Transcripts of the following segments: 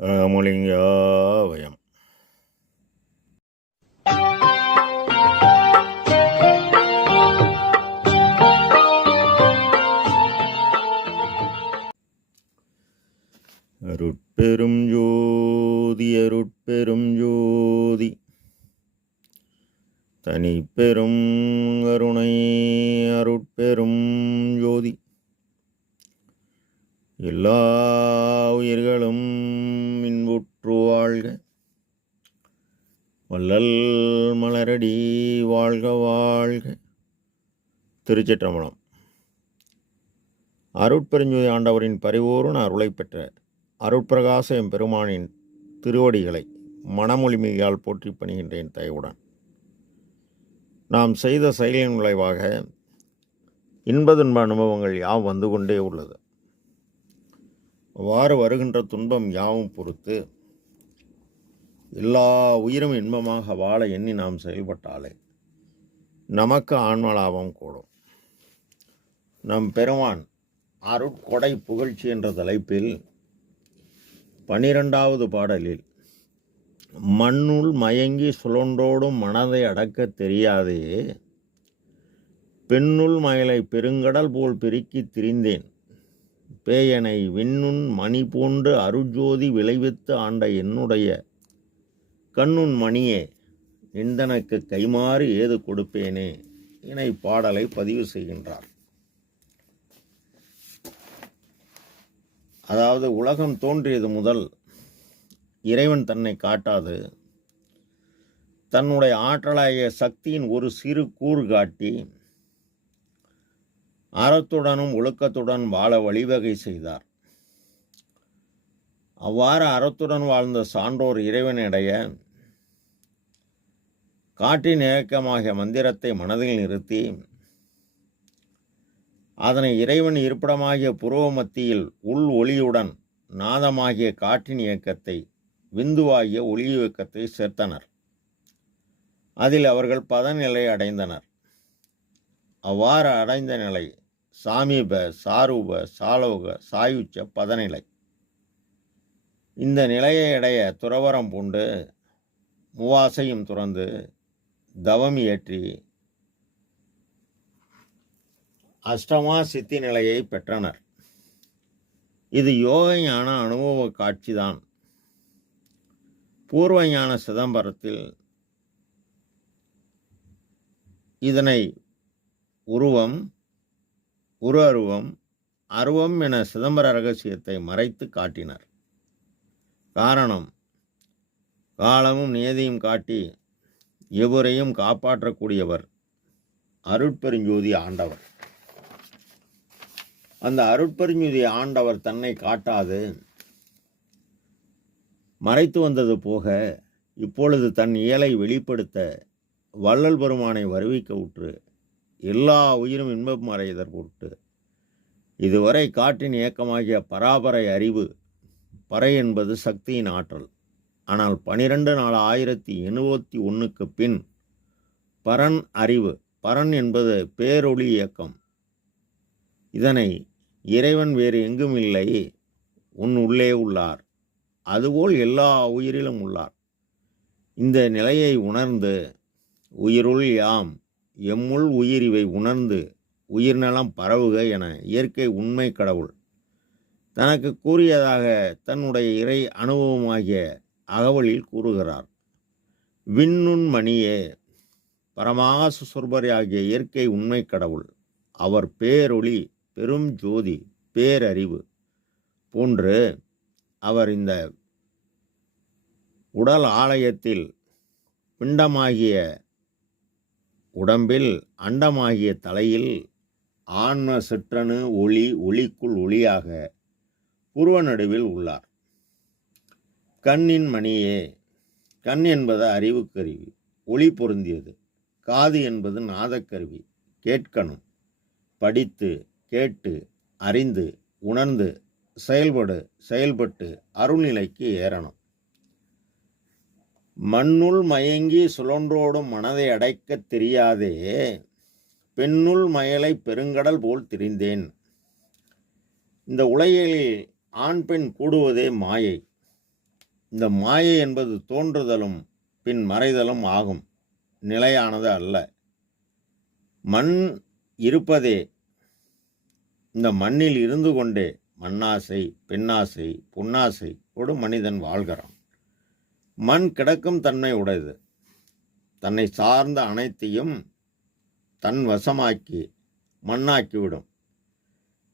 ராமலிங்காவயம். அருட்பெரும் ஜோதி அருட்பெரும் ஜோதி தனிப்பெரும் கருணை அருட்பெரும் ஜோதி எல்லா உயிர்களும் இன்புற்று வாழ்க, வள்ளல் மலரடி வாழ்க வாழ்க. திருச்சிற்றம்பலம். அருட்பெருஞ்சோதி ஆண்டவரின் பரிபூரண அருளை பெற்ற அருட்பிரகாச எம்பெருமானின் திருவடிகளை மனமொழிமையால் போற்றி பணிகின்றேன் தயவுடன். நாம் செய்த செயலின் விளைவாக இன்பதுன்ப அனுபவங்கள் யாவும் வந்து கொண்டே உள்ளது. அவ்வாறு வருகின்ற துன்பம் யாவும் பொறுத்து எல்லா உயிரும் இன்பமாக வாழ எண்ணி நாம் செயல்பட்டாலே நமக்கு ஆன்மலாபம் கூடும். நம் பெருமான் அருட்கொடை புகழ்ச்சி என்ற தலைப்பில் 12வது பாடலில் மண்ணுள் மயங்கி சுழன்றோடும் மனதை அடக்க தெரியாதே, பெண்ணுள் மயலை பெருங்கடல் போல் பெருக்கி திரிந்தேன், பேயனை விண்ணுன் மணி போன்று அருஜோதி விளைவித்து ஆண்ட என்னுடைய கண்ணுன் மணியே, நிந்தனக்கு கைமாறு ஏது கொடுப்பேனே என பாடலை பதிவு செய்கின்றார். அதாவது உலகம் தோன்றியது முதல் இறைவன் தன்னை காட்டாது தன்னுடைய ஆற்றலாகிய சக்தியின் ஒரு சிறு கூறு காட்டி அறத்துடனும் ஒழுக்கத்துடன் வாழ வழிவகை செய்தார். அவ்வாறு அறத்துடன் வாழ்ந்த சான்றோர் இறைவனிடைய காற்றின் இயக்கமாகிய மந்திரத்தை மனதில் நிறுத்தி அதனை இறைவன் இருப்பிடமாகிய புருவ மத்தியில் உள் ஒளியுடன் நாதமாகிய காற்றின் இயக்கத்தை விந்துவாகிய ஒளி இயக்கத்தை சேர்த்தனர். அதில் அவர்கள் பதநிலை அடைந்தனர். அவ்வாறு அடைந்த நிலை சாமீப சாரூப சாலோக சாயுச்ச பதநிலை. இந்த நிலையை அடைய துறவரம் பூண்டு மூவாசையும் துறந்து தவம் இயற்றி அஷ்டமா சித்தி நிலையை பெற்றனர். இது யோக ஞான அனுபவ காட்சிதான். பூர்வ ஞான சிதம்பரத்தில் இதனை உருவம், உரு அருவம், அருவம் என சிதம்பர ரகசியத்தை மறைத்து காட்டினர். காரணம், காலமும் நியதியும் காட்டி எவரையும் காப்பாற்றக்கூடியவர் அருட்பெருஞ்சோதி ஆண்டவர். அந்த அருட்பெருஞ்சோதி ஆண்டவர் தன்னை காட்டாது மறைத்து வந்தது போக இப்பொழுது தன் இயலை வெளிப்படுத்த வள்ளல் பெருமானை வருவிக்க உற்று எல்லா உயிரும் இன்பம் அடைதற் பொருட்டு இதுவரை காற்றின் இயக்கமாகிய பராபரை அறிவு, பறை என்பது சக்தியின் ஆற்றல். ஆனால் 12/4/1081 பின் பரன் அறிவு, பரன் என்பது பேரொளி இயக்கம். இதனை இறைவன் வேறு எங்கும் இல்லை, உன் உள்ளே உள்ளார், அதுபோல் எல்லா உயிரிலும் உள்ளார். இந்த நிலையை உணர்ந்து உயிருள் யாம் எம்முள் உயிர் இவை உணர்ந்து உயிர்நலம் பரவுக என இயற்கை உண்மை கடவுள் தனக்கு கூறியதாக தன்னுடைய இறை அனுபவமாகிய அகவலில் கூறுகிறார். விண்ணுன் மணியே, பரமாச சொற்பரையாகிய இயற்கை உண்மை கடவுள், அவர் பேரொளி பெரும் ஜோதி பேரறிவு போன்று அவர் இந்த உடல் ஆலயத்தில் பிண்டமாகிய உடம்பில் அண்டமாகிய தலையில் ஆன்ம சிற்றணு ஒளி, ஒளிக்குள் ஒளியாக புருவ நடுவில் உள்ளார். கண்ணின் மணியே, கண் என்பது அறிவுக்கருவி, ஒளி பொருந்தியது. காது என்பது நாதக்கருவி, கேட்கணும், படித்து கேட்டு அறிந்து உணர்ந்து செயல்பட்டு அருள்நிலைக்கு ஏறணும். மண்ணுள் மயங்கி சுழன்றோடும் மனதை அடைக்க தெரியாதே, பெண்ணுள் மயலை பெருங்கடல் போல் திரிந்தேன். இந்த உலகில் ஆண் பெண் கூடுவதே மாயை. இந்த மாயை என்பது தோன்றுதலும் பின் மறைதலும் ஆகும், நிலையானது அல்ல. மண் இருப்பதே, இந்த மண்ணில் இருந்து கொண்டே மண்ணாசை, பெண்ணாசை, பொன்னாசை ஒரு மனிதன் வாழ்கிறான். மண் கிடக்கும் தன்மை உடையது. தன்னை சார்ந்த அனைத்தையும் தன் வசமாக்கி மண்ணாக்கிவிடும்.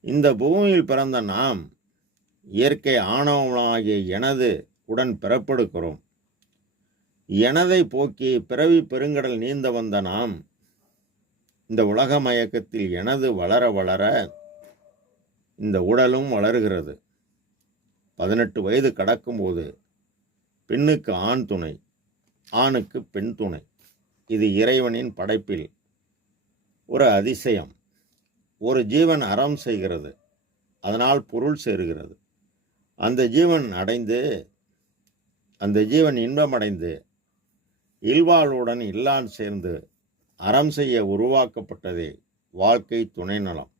இந்த பூமியில் பிறந்த நாம் இயற்கை ஆணவமாகிய எனது உடன் பிறப்பெடுக்கிறோம். எனதை போக்கி பிறவி பெருங்கடல் நீந்த வந்த நாம் இந்த உலக மயக்கத்தில் எனது வளர வளர இந்த உடலும் வளருகிறது. 18 வயது கடக்கும்போது பெண்ணுக்கு ஆண் துணை, ஆணுக்கு பெண் துணை. இது இறைவனின் படைப்பில் ஒரு அதிசயம். ஒரு ஜீவன் அறம் செய்கிறது, அதனால் பொருள் சேருகிறது. அந்த ஜீவன் இன்பமடைந்து இல்வாழ்வுடன் இல்லான் சேர்ந்து அறம் செய்ய உருவாக்கப்பட்டதே வாழ்க்கை துணை நலம்.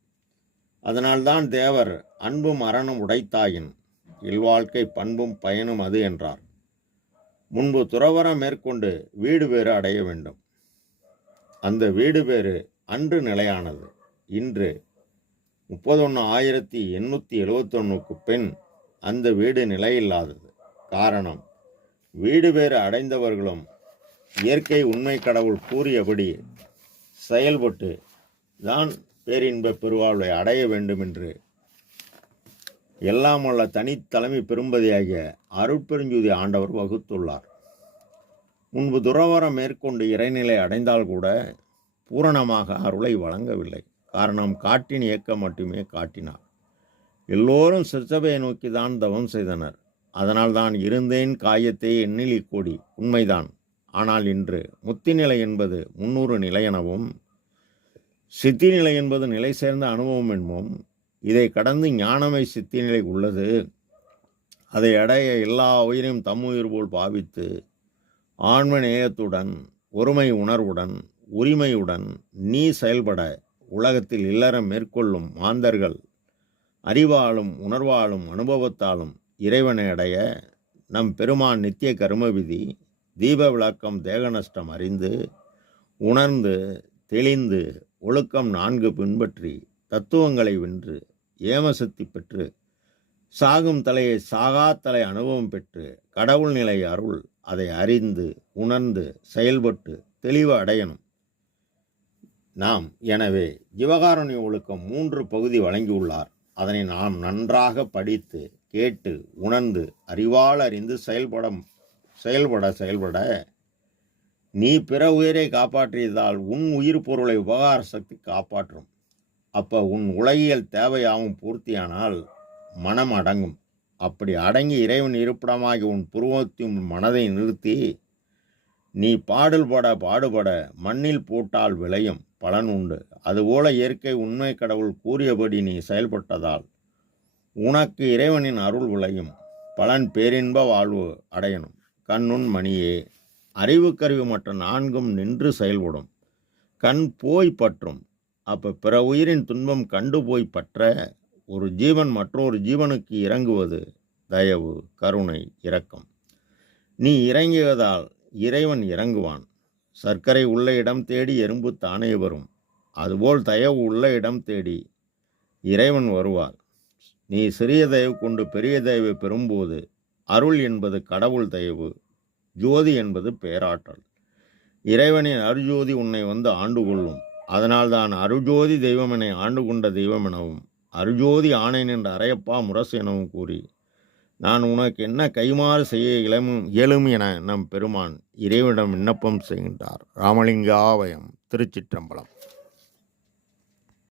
அதனால்தான் தேவர் அன்பும் அறனும் உடைத்தாயின் இல்வாழ்க்கை பண்பும் பயனும் அது என்றார். முன்பு துறவரம் மேற்கொண்டு வீடு பேறு அடைய வேண்டும். அந்த வீடு பேறு அன்று நிலையானது. இன்று 31,871க்கு பின் அந்த வீடு நிலையில்லாதது. காரணம், வீடு பேறு அடைந்தவர்களும் இயற்கை உண்மை கடவுள் கூறியபடி செயல்பட்டு தான் பேரின்ப பெருவாழ்வை அடைய வேண்டும் என்று எல்லாம் உள்ள தனித்தலைமை பெரும்பதியாகிய அருட்பெருஞ்சுதி ஆண்டவர் வகுத்துள்ளார். முன்பு துறவரம் மேற்கொண்டு இறைநிலை அடைந்தால் கூட பூரணமாக அருளை வழங்கவில்லை. காரணம், காட்டின் இயக்கம் மட்டுமே காட்டினார். எல்லோரும் சிற்சபையை நோக்கி தான் தவம் செய்தனர். அதனால் தான் இருந்தேன் காயத்தை எண்ணிலி கோடி, உண்மைதான். ஆனால் இன்று முத்தி நிலை என்பது 300 நிலை எனவும், சித்தி நிலை என்பது நிலை சேர்ந்த அனுபவம் என்போம். இதை கடந்து ஞானமை சித்தி நிலை உள்ளது. அதை அடைய எல்லா உயிரையும் தம்முயிர் போல் பாவித்து ஆன்ம நேயத்துடன், ஒருமை உணர்வுடன், உரிமையுடன் நீ செயல்பட உலகத்தில் இல்லறம் மேற்கொள்ளும் மாந்தர்கள் அறிவாலும் உணர்வாலும் அனுபவத்தாலும் இறைவனை அடைய நம் பெருமான் நித்திய கர்மவிதி தீப விளக்கம் தேக நஷ்டம் அறிந்து உணர்ந்து தெளிந்து ஒழுக்கம் 4 பின்பற்றி தத்துவங்களை வென்று ஏமசக்தி பெற்று சாகும் தலையை சாகாத்தலை அனுபவம் பெற்று கடவுள் நிலை அருள் அதை அறிந்து உணர்ந்து செயல்பட்டு தெளிவு அடையணும் நாம். எனவே ஜீவகாருண்ய ஒழுக்கம் 3 பகுதி வழங்கியுள்ளார். அதனை நாம் நன்றாக படித்து கேட்டு உணர்ந்து அறிவால் அறிந்து செயல்பட நீ பிற உயிரை காப்பாற்றியதால் உன் உயிர் பொருளை உபகார சக்தி காப்பாற்றும். அப்போ உன் உலகியல் தேவையாகவும் பூர்த்தியானால் மனம் அடங்கும். அப்படி அடங்கி இறைவன் இருப்பிடமாகி உன் புருவத்தி உன் மனதை நிறுத்தி நீ பாடுபட மண்ணில் போட்டால் விளையும் பலன் உண்டு. அதுபோல இயற்கை உண்மை கடவுள் கூறியபடி நீ செயல்பட்டதால் உனக்கு இறைவனின் அருள் விளையும் பலன் பேரின்ப வாழ்வு அடையணும். கண்ணுன் மணியே, அறிவு கருவி மற்ற 4ம் நின்று செயல்படும். கண் போய் பற்றும். அப்போ பிற உயிரின் துன்பம் கண்டு போய் பற்ற ஒரு ஜீவன் மற்றொரு ஜீவனுக்கு இறங்குவது தயவு, கருணை, இரக்கம். நீ இறங்கியதால் இறைவன் இறங்குவான். சர்க்கரை உள்ள இடம் தேடி எறும்பு தானே வரும். அதுபோல் தயவு உள்ள இடம் தேடி இறைவன் வருவார். நீ சிறிய தயவு கொண்டு பெரிய தயவை பெறும்போது அருள் என்பது கடவுள் தயவு, ஜோதி என்பது பேராற்றல். இறைவனின் அருஜோதி உன்னை வந்து ஆண்டு கொள்ளும். அதனால்தான் அருஜோதி தெய்வம் என ஆண்டு கொண்ட தெய்வம் எனவும் அருஜோதி ஆணை நின்ற அரையப்பா முரசு எனவும் கூறி நான் உனக்கு என்ன கைமாறு செய்ய இயலும் என நம் பெருமான் இறைவனிடம் விண்ணப்பம் செய்கின்றார். ராமலிங்காவயம், திருச்சிற்றம்பலம்.